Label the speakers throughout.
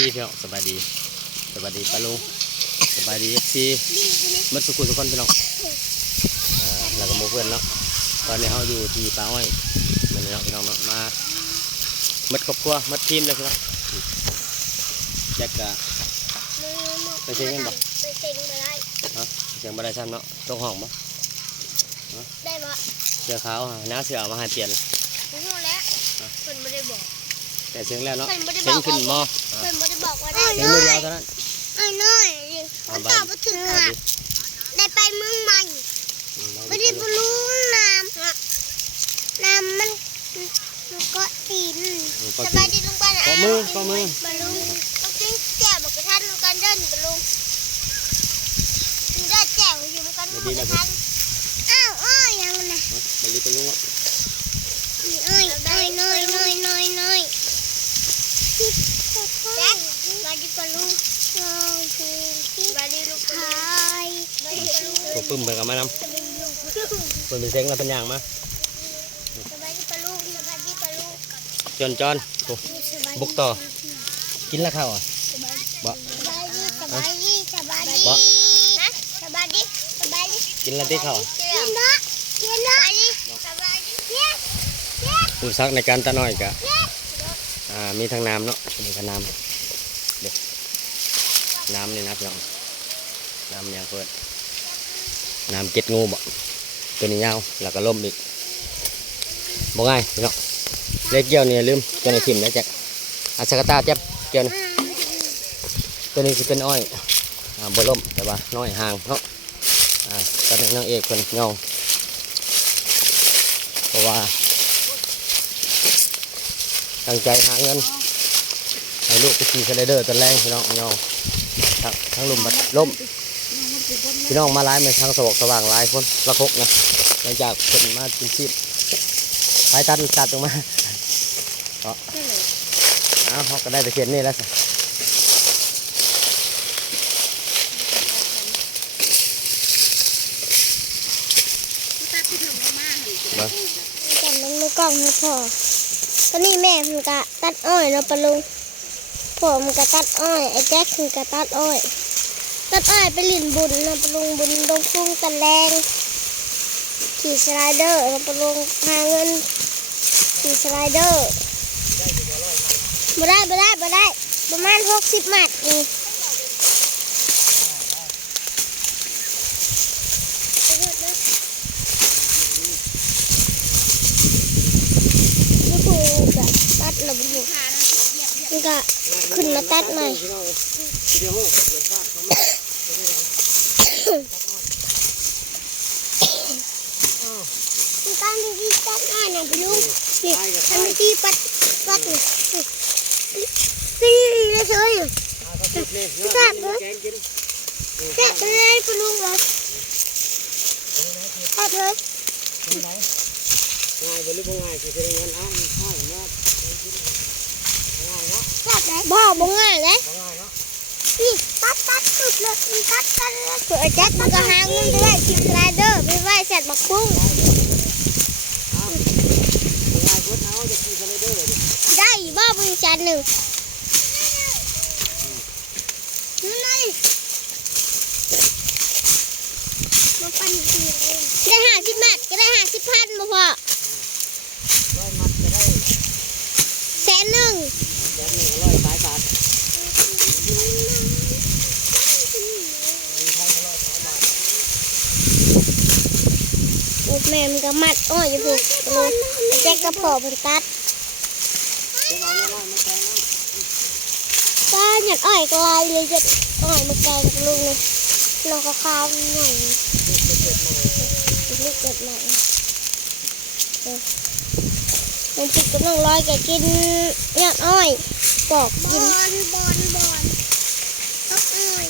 Speaker 1: พี่น้องสบายดีสบายดีปาลุงสบายดีเอฟซีมัดสุขุทุกคนพี่น้องอ่าแล้วก็หมู่เพื่อนเนาะตอนนี้เขาอยู่ที่ป่าอ้อยเหมือนเนาะพี่น้องเนาะมามัดครอบครัวมัดทีมเลยพี่น้องแจ็คกะไปเซ็งกันบ่
Speaker 2: ไปเซ็งไปได้
Speaker 1: เสียงบันไดซ้ำเนาะตรงห้องบ่
Speaker 2: ได้ปะ
Speaker 1: เสือขาวหาหน้าเสือเอามาใหาเปลี่ยน
Speaker 2: ผมรู้แล้วเพิ่นไม่ได้บอก
Speaker 1: แต่เสียงแล้วเนาะ
Speaker 2: เพิ่นไม่ได้บ
Speaker 1: เสีย
Speaker 2: องก
Speaker 1: ขึ้นมอ
Speaker 2: เพิ่นไม่ได้บอกว่าได้
Speaker 1: เสียงมือเดียวเท่านั้น
Speaker 2: ไอ้น้อยเขาตอบมาถึง
Speaker 1: สบาย
Speaker 2: อะ
Speaker 1: ดี
Speaker 2: ได้ไปเมืองใหม่
Speaker 1: อืม
Speaker 2: ไม่ได้บรู้น้ำอะน้ำมันมันก็ตีน
Speaker 1: อืมก็
Speaker 2: ส
Speaker 1: คื
Speaker 2: บา
Speaker 1: อย
Speaker 2: ดีลุงป้านะ
Speaker 1: ขอมือขอมือ
Speaker 2: บอลลุงต้องกินแจ่วบอกกระทันลุงกันเดินบอลลุงกินได้แจ่วอยู่เหมือนกันบอกกระทันอ้าวอ้อยยังนะ
Speaker 1: มาลีไปลุงอะ
Speaker 2: น้อยน้อยน้อยน้อยน้อยน้อย แจ็คบาดีปลุงบาดีลูกไทยบาดีปลุง
Speaker 1: ผมปึ้มไปกับมานำเปิดเป็นเสียงแล้วเป็นอย่างมา
Speaker 2: สบายดีปลุงสบายดีปลุง
Speaker 1: จอนจอนโอ้บุกต่อ กินแล้วข้าวอะบ่
Speaker 2: สบายดีสบายดีสบายดี
Speaker 1: บ่
Speaker 2: ฮะสบายดีสบายดี
Speaker 1: กินแล้วที่ข้าวอะ
Speaker 2: กินเนาะกินเนาะสบายดีเนี่ยเนี่ย
Speaker 1: ผู้ซักในการตะน้อยกะ
Speaker 2: เนี่ย
Speaker 1: อ่ามีทางน้ำเนาะมีทางน้ำเด็กน้ำนี่นะพี่น้องน้ำเนี่ยเปิดน้ำเก็ดงูบ่ตัวนี้ยาวแล้วก็ล่มอีกบ่ง่ายพี่น้องเล็กเกี่ยวนี่ลืมตัวนี้ทิ่มนะจ๊ะอาสกตาเจ็บเกี่ยวนี่ตัวนี้จะเป็นอ้อยอ่าบ่ล่มแต่ว่าน้อยห่างเนาะอ่าตอนนี้นางเอกคนเงาเพราะว่า ตั้งใจหาเงินให้ลูกไปขี่สไลเดอร์ตอนแรกพี่น้องยองทั้งทั้งลุมบัดล่มพี่น้องมาไล่มาทั้งสวกสว่างไล่คนละคกนะหลังจากคนมากินชีพไปตัดตัดตรงมาก็อ้าวเขาก็ได้แต่เขียนนี่แล้วสิมา
Speaker 2: จับมันมือกล้องให้พ่อ ตอนนี้แม่มันกะตัดอ้อยเนาะปะลุงผมกะตัดอ้อยไอ้แจ็คมันกะตัดอ้อย ตัดอ้อยไปลินบุญเนาะปะลุงบุญดงพุ่งตะแรงขี่สไลเดอร์เนาะปะลุงหาเงินขี่สไลเดอร์บ่ได้บ่ได้บ่ได้ประมาณหกสิบหมัดนี่คือกะตัด ระบุมันก็ขึ้นมาตัดใหม่มันการที่ตัดง่ายนะพี่ลุงนี่ทำที่ปัดปัดนี่นี่นี่เฉยๆตัดเลยตัดเลยพี่ลุงเลยตัดเลย
Speaker 1: ง่ายบริบง่ายคือเงินอ้างข้าวมา
Speaker 2: ตัดเลยบ่บ่ง่ายเลย
Speaker 1: ง่ายเนาะ
Speaker 2: นี่ตัดตัดสุดเลยตัดตัดเลยเผื่อแจ็คมันก็หาเงินไปไว้ขี่สไลเดอร์ไปไว้เสร็จบักพุ่ง
Speaker 1: ไดอร์เลย
Speaker 2: ได้บ่บึงจันหนึ่งนั่นไงมาปั่นทีได้ห้าสิบมัดก็ได้ห้าสิบพันมาพอ
Speaker 1: ร้อยมัดจะได้
Speaker 2: แสนหนึ่ง
Speaker 1: แสนหนึ่งร้อยสายบาท
Speaker 2: โอ้ แม่มันก็มัดอ้อยอยู่พูลุงแจ็คก็พอเพิ่นตัด
Speaker 1: เดี๋ยวเอาเนี่ยมาแทงนะ
Speaker 2: ก็หยัดอ้อยก็ลายเลยหยัดอ้อยมาแกงกับลุงเลยเราก็ข้าวหน่อยลูกเกิดใหม่เออมันจิกกับน้องร้อยแกกินหยัดอ้อยปอกกิน
Speaker 3: บอลบอลบอลก็เอ้ย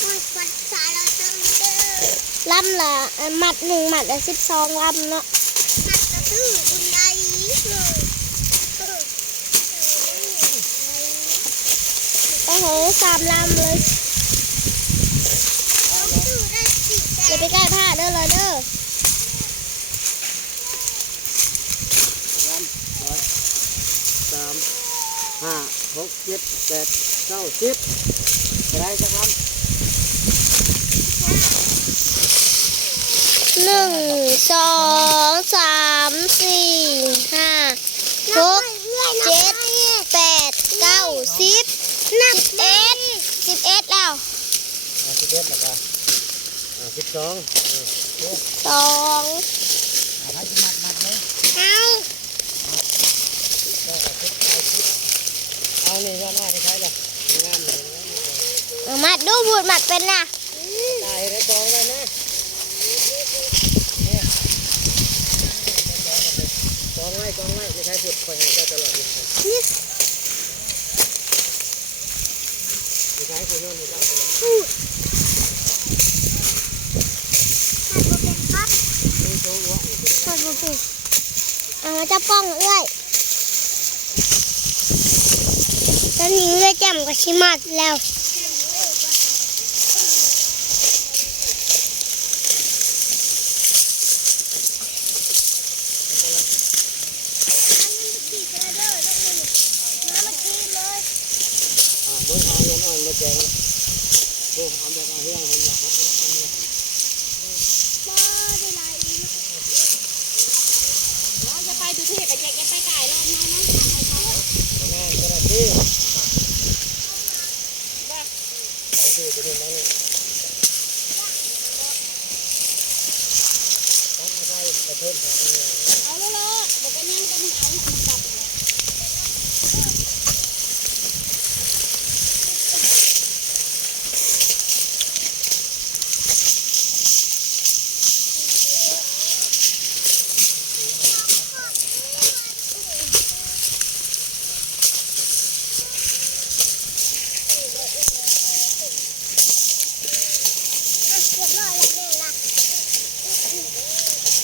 Speaker 3: โอ้ยปัดสายเราจังเด้อ
Speaker 2: ลำละเอ่อมัดหนึ่งหมัดละสิบสองลำเนาะ
Speaker 3: หัดกระตือบุญใดเลย
Speaker 2: โอ้โหสามลำเลย
Speaker 3: อาตื้อได้สิแต่
Speaker 2: อย่าไปใกล้ผ้าเด้อเลยเด้อ
Speaker 1: สามร้อยสามห้าหกเจ็ดแปดเก้าสิบไปได้สักค
Speaker 2: หนึ่งสองสามสี่ห้าหกเจ็ดแปดเก้าสิบนับเอ็ดสิบเอ็ดแล้ว
Speaker 1: อ่าสิบเอ็ดแล้วก็อ่าสิบสอง
Speaker 2: สอง
Speaker 1: อ่าให้สิมัดมัดเลย
Speaker 2: เอา
Speaker 1: เอาสิบเอาสิบเอานี่ย้อนอ้อยไปใช้เลยเอา
Speaker 2: มัดดูพูดมัดเป็นนะ
Speaker 1: ตายได้กองเลยนะกองไว้กองไว้ไม่ใใช้ผุดคอยให้ยใจตลอดเวลาใช้คนโนให้เจ้าตลอดพูดตัดบุเป็นครับนี่
Speaker 2: โชว์ว่าตัดบุเป็นอ่าจะป้องเรื่อยตอนนี้เรื่อยแจ่มกับชิมัดแล้ว
Speaker 1: อ่าเบิ้งเอาเงินอ่อนมาแจงเบิ้งเอาแบบเอาเฮี้ยงเห็นอย่างเอาเอาเอาเอา
Speaker 3: จะไปดูที่กับแจ็คจะไปไก่แล้วน้องน้อง
Speaker 1: เอาแม่กระดาษที่เอาที่ไปดูนั่นตั้งเอาไว้ไปเพิ่มหาเอาเนี่ย
Speaker 3: เอาแล้วเลยบอกเป็นยังจะมึงเอาหันกลับ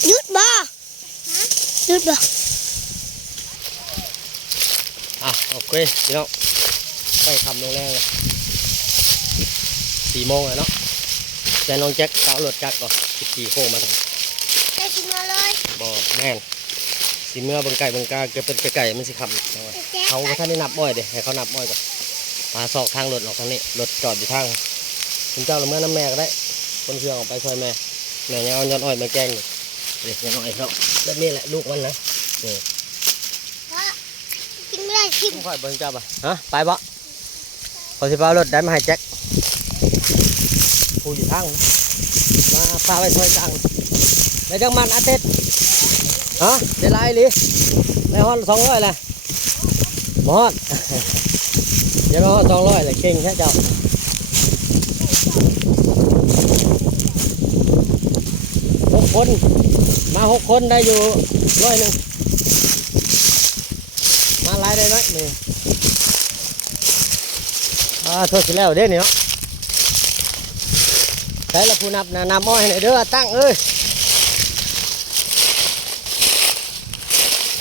Speaker 2: หยุดบ่หยุดบ่
Speaker 1: อะโอเคพี่น้องไปคำลงแรงเลยสี่โมงแล้วเนาะแต่น้องแจ็คเก้ารถจักรก่อนสิบสี่โค้งมาทาง
Speaker 2: ได้กินมาเลย
Speaker 1: บ่แม่นสีเมื่อเบังไก่เบังกาเกิดเป็นไก่ๆมันสิคำเอาไว้เขาก็ท่านได้นับอ้อยเดี๋ยวให้เขานับอ้อยก่อนมาสอกทางรถออกทางนี้รถจอดอยู่ทางคุณเจ้าละเมื่อน้ำแม่ก็ได้คนเครื่องออกไปซอยแม่แม่ยังเอายอดอ้อยมาแกล้งอยู่เด็กยอดอ้อยเนาะแบบนี้แหละลูกมันนะนี่
Speaker 2: กินไม่ได้กิน
Speaker 1: ไม่ค่อยเบิ่งเจ้าป่ะฮะไปบ่ขอสิเปเอารถได้มาให้แจ็คผู้อยู่ทางมาพาไปซอยกลางในจังมันอาทิตย์ฮะเดี๋ยวไล่ลิในห้องสองร้อยแหละหมอดเดี๋ยวเราสองร้อยเลยเก่งแค่เจ้าหกคนมาหกคนได้อยู่ร้อยหนึ่งมา ไล่ได้ไหมนี่อ่าโทษสิแล้วเด้เนี่เนาะใช้ละผู้นับนะนำอ้อยให้หน่อยเด้อตั้งเอ้ย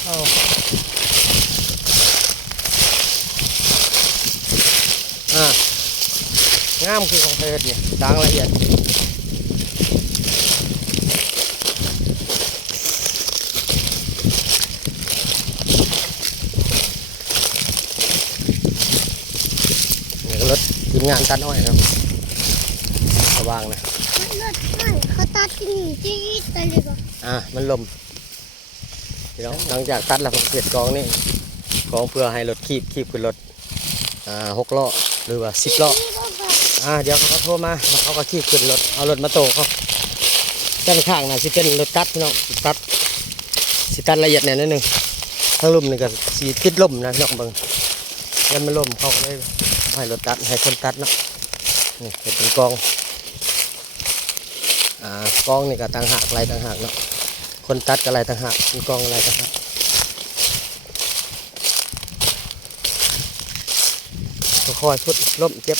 Speaker 1: เอาอ่างามคือของเธอเนี่ยดังละเอียดนี่ก็รถ ทีมงานตัดอ้อยครับระวังนะ
Speaker 2: มันรถมันเขาตัดกินจี๊ดไปเลยบ่
Speaker 1: อะมันลมพี่น้องหลังจากตัดแล้วผมเปลี่ยนกองนี่กองเพื่อให้รถคีบคีบขึ้นรถอ่าหกล้อหรือว่าสิบล้อ
Speaker 2: นี่ก็แบบ
Speaker 1: อ่าเดี๋ยวเขาก็โทรมาแล้วเขาก็ขี่ขึ้นรถเอารถมาโตงเขาด้านข้างน่ะสิเป็นรถตัดพี่น้องตัดสิตัดละเอียดแน่นิดนึงทั้งลุ่มนี่ก็สีติดล่มนะพี่น้องเบิ่งยันมันล่มเขาก็เลย ให้รถตัดให้คนตัดเนาะนี่เห็นเป็นกองอ่ากองนี่ก็ต่างหากอะไรต่างหากเนาะคนตัดก็อะไรต่างหากเป็นกองอะไรต่างหากค่อยๆพุดล่มเจ็บ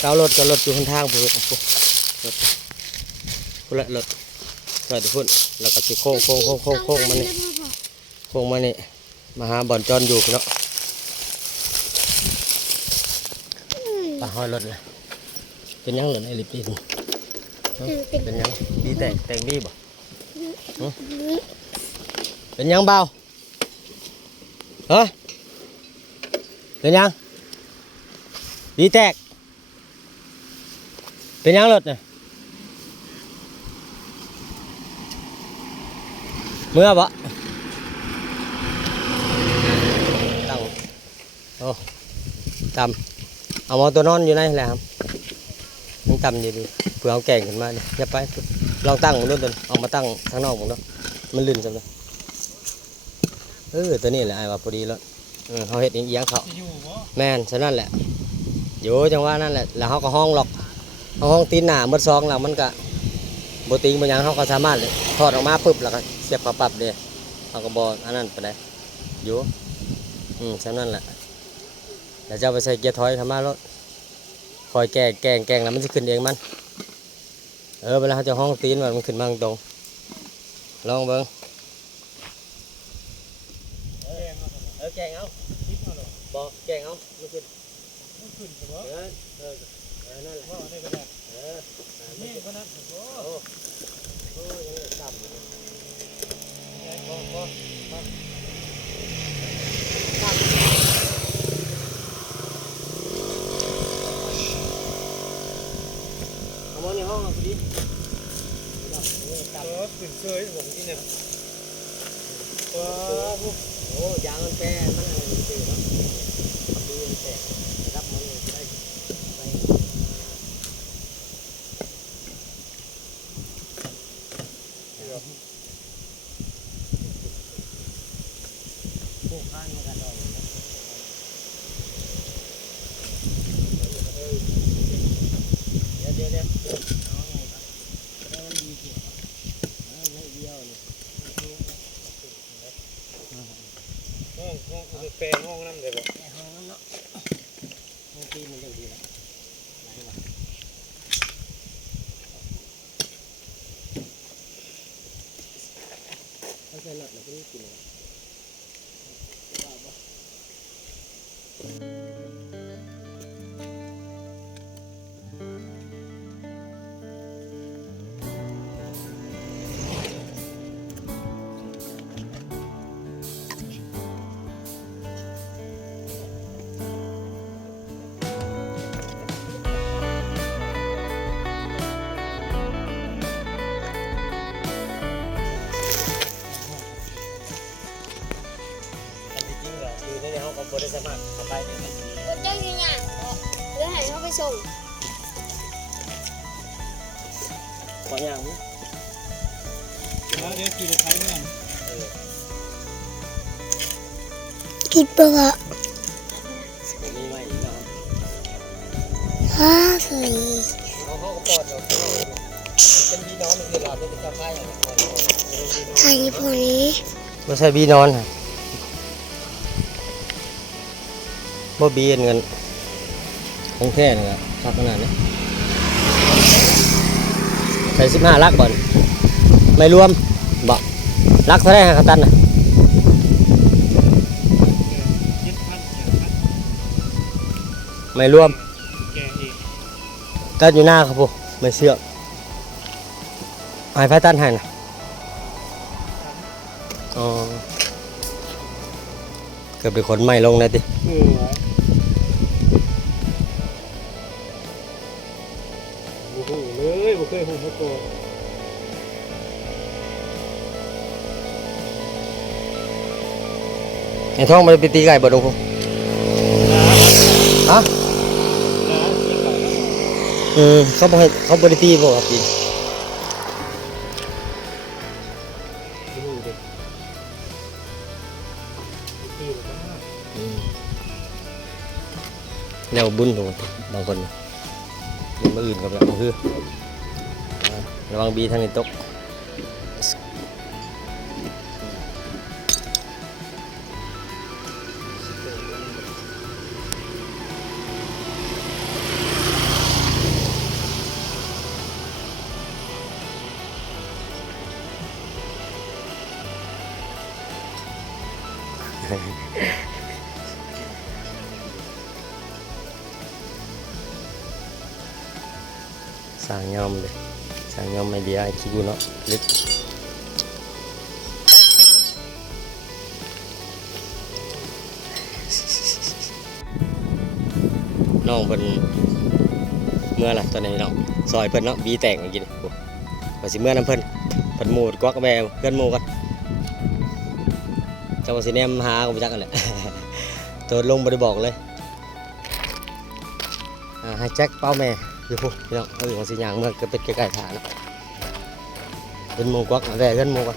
Speaker 1: เก้ารถก็รถอยู่ข้างทางพุ่นรถพุ่นละรถจอดอยู่พุ่นแล้วก็สิโค้งโค้งโค้งโค้งโค้งมานี่โค้งมานี่มาหาบ่อนจอนอยู่เนาะปลา ห้อยรถเลยเป็นยังเหลือไอ้ลิปปิ้น
Speaker 2: เป็น
Speaker 1: เป็นยังดีแตกแตกดีบ่หึเป็นยังเบาเฮ้ยเป็นยังดีแตก เป็นยังรถน่ะเมื่อบ่ตั้งโอ้ตำ เอามาตัวนอนอยู่ไหนแหละครับยังตำอยู่ดีเพื่อเอาแก่งขึ้นมาเนี่ยอย่าไปลองตั้งมันด้วยตัวเอามาตั้งข้างนอกมันด้วยมันลื่นจังเลยเออตัวนี้แหละไอ้ว่าพอดีแล้วเขาเห็ดเอียงเขาแม่นฉะนั้นแหละอยู่จังว่านั่นแหละแล้วเขาก็ห้องหรอกเอาห้องตีนหนาเมื่อซองแล้วมันก็บติงบางอย่างเขาก็สามารถถอดออกมาปุ๊บแล้วก็เสียบเขาปรับเดียเขาก็บออันนั้นไปได้อยู่อืมฉะนั้นแหละ แล้วเจ้าไปใส่เกียร์ถอยทำมารถคอยแกงแกงแกงแล้วมันจะขึ้นเองมัน เออเวลาเจะห้องตีนมันมันขึ้นมาตรงลองเบิ้งเออแกงเอา
Speaker 4: คิดเอา
Speaker 1: บอกแกงเอาไม่ขึ้น
Speaker 4: มันขึ้นแต่
Speaker 1: เอ
Speaker 4: ว่า
Speaker 1: อเออเออนั่นแหละ
Speaker 4: ว่านี่ก็ได้
Speaker 1: เออ
Speaker 4: นี่ก็นั่นถือว่า
Speaker 1: โอ้โอ้ยังไม่ต่ำเลยพอพอพอเอามาในห้องอะพอดี
Speaker 4: เออ ขึ้นเคยผมที่เนี่ย
Speaker 1: ว้าวโอ้ยางมันแก่มัน
Speaker 2: คิดปะวะ
Speaker 1: ผมมีไว้อีกแล้วครับา
Speaker 2: สวย
Speaker 1: เอาห้องก็ปลาเป็นพี่น้องมันคือเราเป็นเจ้าค่ายของเรา
Speaker 2: ทางนี้พวกนี้
Speaker 1: ไม่ใช่บีนอนค่ะบ่บีเงินของแท้นี่ครับทักขนาดนี้ใส่สิบห้าลักบ่อนไม่รวมบ่ลักเท่าไหรฮะครับตันน่ะ ไม่รวม
Speaker 4: แกเอง
Speaker 1: ตันอยู่หน้าครับผมไม่เชื่อไอ้ไฟตันให้นะอ๋อเกือบเป็นคนไม่ลงเลยติ
Speaker 4: เออโอ้โหเลยบ่เคยหูมาก่อน
Speaker 1: ไอ้ท้องมันไปตีไก่บ่ดงพงฮะ
Speaker 4: นะที่เขา
Speaker 1: อืมเขาบ่ให้เขาบริตีบ่ครับพี่
Speaker 4: ดูดิตีหรือเปล่า
Speaker 1: อืมแล้วบุญของบางคนนะมันมาอื่นกับแบบคืออ่าระวังบีทางนี้ตกางยอมเลยสางยอมไม่ดีไอ้คิวเนาะลึกน้องเพิ่นเมื่อล่ะตอนนี้เนาะซอยเพิ่นเนาะบีแตกเมื่อกี้นี่อ้ว่าสิเมื่อนํเพิ่นเพิ่นหมู่กวักแววเพื่อนหมู่กันจ้าว่าสิแนมหาก็บ่จักกันแหละตัวลงบ่ได้บอกเลยอ่าให้แจ็คเป้าแม่ อยู่พุพี่น้องเอาอยู่ของสิย่างเมื่อก็เป็นใกล้ๆฐานเนาะเพิ่นหมู่กวักแวเพื่อนหมู่กัน